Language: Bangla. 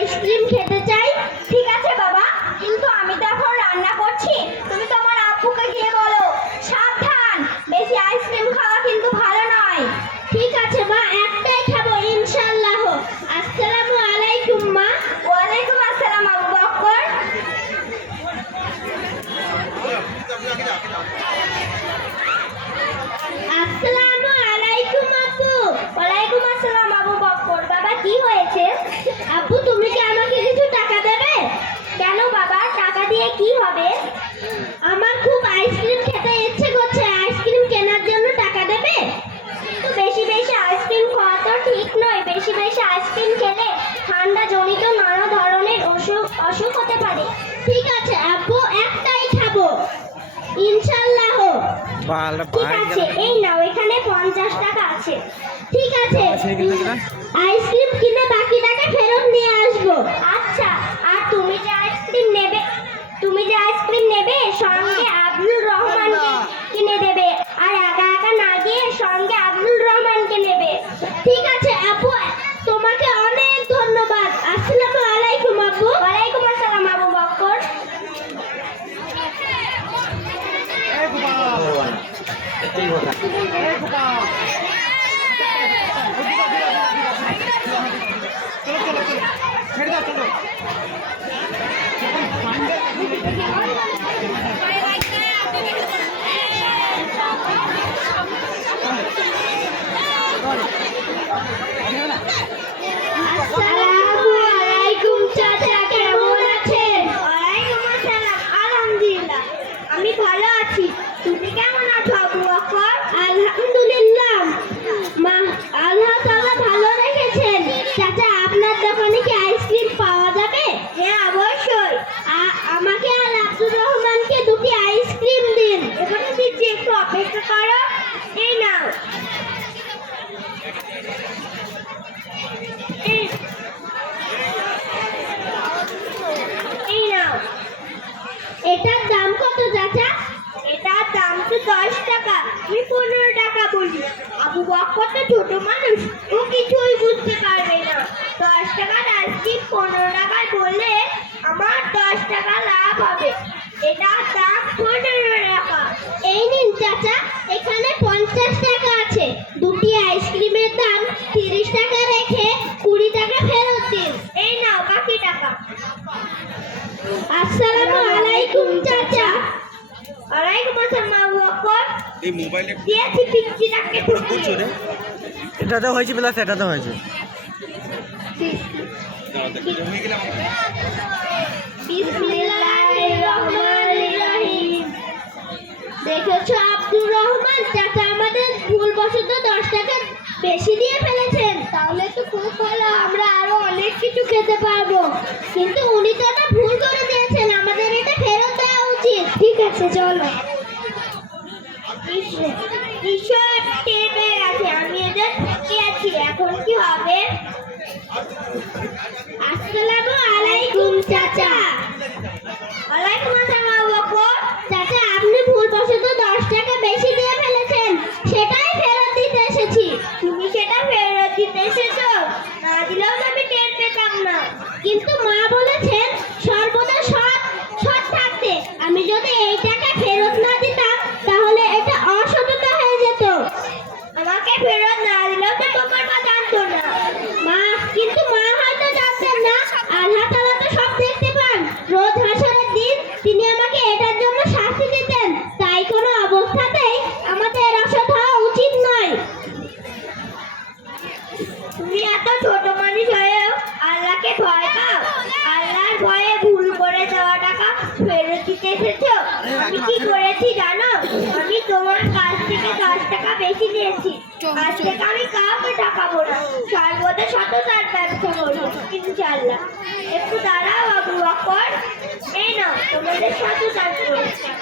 আইসক্রিম খেতে চাই। ঠিক আছে বাবা, কিন্তু আমি তো এখন রান্না করছি। তুমি তোমার আব্বুকে গিয়ে বলো সাবধান, বেশি আইসক্রিম খাওয়া কিন্তু ভালো নয়। ঠিক আছে মা, একটাই খাবো ইনশাআল্লাহ। আসসালামু আলাইকুম মা। ওয়ালাইকুম আসসালাম আবু বকর। আসসালামু আলাইকুম আব্বু। ওয়ালাইকুম আসসালাম আবু বকর। বাবা কি হয়েছে? আব্বু তুমি কি আমাকে কিছু টাকা দেবে? কেন বাবা, টাকা দিয়ে কি হবে? আমার খুব আইসক্রিম খেতে ইচ্ছে করছে, আইসক্রিম কেনার জন্য টাকা দেবে? কিন্তু বেশি বেশি আইসক্রিম খাওয়া তো ঠিক নয়। বেশি বেশি আইসক্রিম খেলে ঠান্ডা জনিত নানা ধরনের অসুখ হতে পারে। ঠিক আছে আব্বু, একটাই খাবো ইনশাআল্লাহ। ঠিক আছে, এই নাও, এখানে 50 টাকা আছে। ঠিক আছে, আইসক্রিম কিনে বাকি টাকা ফেরত নিয়ে আসবো। আচ্ছা, আর তুমি যে আইসক্রিম নেবে সঙ্গে আব্দুল রহমানকে কিনে দেবে, আর একা একা না গিয়ে সঙ্গে আব্দুল রহমানকে নেবে। ঠিক আছে আপু, তোমাকে অনেক ধন্যবাদ। আসসালামু আলাইকুম আব্বু। ওয়ালাইকুম আসসালাম আবু বকর। আসসালামু আলাইকুম চাচা, কেমন আছেন? ওয়ালাইকুম আসসালাম, আলহামদুলিল্লাহ আমি ভালো আছি। তুমি কেমন আছো আবু বকর? আলহামদুলিল্লাহ মা, আল্লাহ তাআলা ভালো রেখেছেন। চাচা, আপনার দোকানে কি আইসক্রিম পাওয়া যাবে? হ্যাঁ অবশ্যই। আমাকে আর আব্দুর রহমানকে দুটি আইসক্রিম দিন। এখানে দিচ্ছি, একটু অপেক্ষা করো। এই নাও। এটার দাম কত চাচা? এটার দাম তো 10 টাকা। তুমি 15 টাকা বলি। আবু বকর তো ছোট মানুষ, ও কিছুই বুঝতে পারবে না। 10 টাকার আইসক্রিম 15 টাকায় বললে আমার 10 টাকা লাভ হবে। এটার দাম 15 টাকা। এই নিন চাচা, এখানে 50 টাকা আছে। দুটি আইসক্রিমের দাম 30 টাকা রেখে 20 টাকা ফেরত দিন। এই নাও বাকি টাকা। আসসালামু আলাইকুম চাচা। ওয়ালাইকুম আসসালাম আবু বকর। এই মোবাইলে দিয়েছি পিচ্চিটাকে বুঝছো রে, এটাতে হয়েছে প্লাস এটাতে হয়েছে। বিসমিল্লাহির রহমানির রহিম। দেখেছো আব্দুর রহমান, চাচা আমাদের ভুলবশত 10 টাকা বেশি দিয়ে ফেলেছেন। তাহলে তো খুব ভালো, আমরা আরো অনেক কিছু খেতে পারবো। কিন্তু উনি তো এটা ভুল করে দিয়েছেন, আমাদের এটা ফেরত দেওয়া উচিত। ঠিক আছে চলো। ঈশ্বর টের পেয়ে গেছে, আমি এদের ঠকে আছি। এখন কি হবে? আসসালামু আলাইকুম চাচা। ওয়ালাইকুম আসসালাম আবু বকর। চাচা, আপনি ভুলবশত 10 টাকা বেশি দিয়ে ফেলেছেন, সেটাই ফেরত দিতে এসেছি। তুমি সেটা ফেরত দিতে এসেছো? না দিলেও তো আমি টের পেতাম না। কিন্তু মা বলেছেন সর্বদা সৎ থাকতে। আমি যদি এই টাকা ফেরত না দিতাম তাহলে এটা অসততা হয়ে যেত। আমাকে ফেরত না দিলেও তো তোমার মা জানতো না। মা, কিন্তু মা হয়তো জানতেন না। আল্লাহ তাআলা তো সব দেখতে পান। রোজ হাসরের দিন তিনি আমাকে এটার জন্য শাস্তি দিতেন। তাই কোনো অবস্থাতেই আমাদের অসৎ হওয়া উচিত নয়। তুমি এত ছোট মানুষ হয়েও আল্লাহকে ভয় পাও? আল্লাহর ভয়ে ভুল করে দেওয়া টাকা ফেরত দিতে এসেছো? আমি কি করেছি জানো? আমি তোমার কাছ থেকে 10 টাকা বেশি নিয়েছি। আজ থেকে আমি কাউকে টাকাবো না, সর্বদা সততার ব্যবসা করবো ইনশাআল্লাহ। একটু দাঁড়াও আবু বকর, এই নাও তোমাদের সততার পুরস্কার।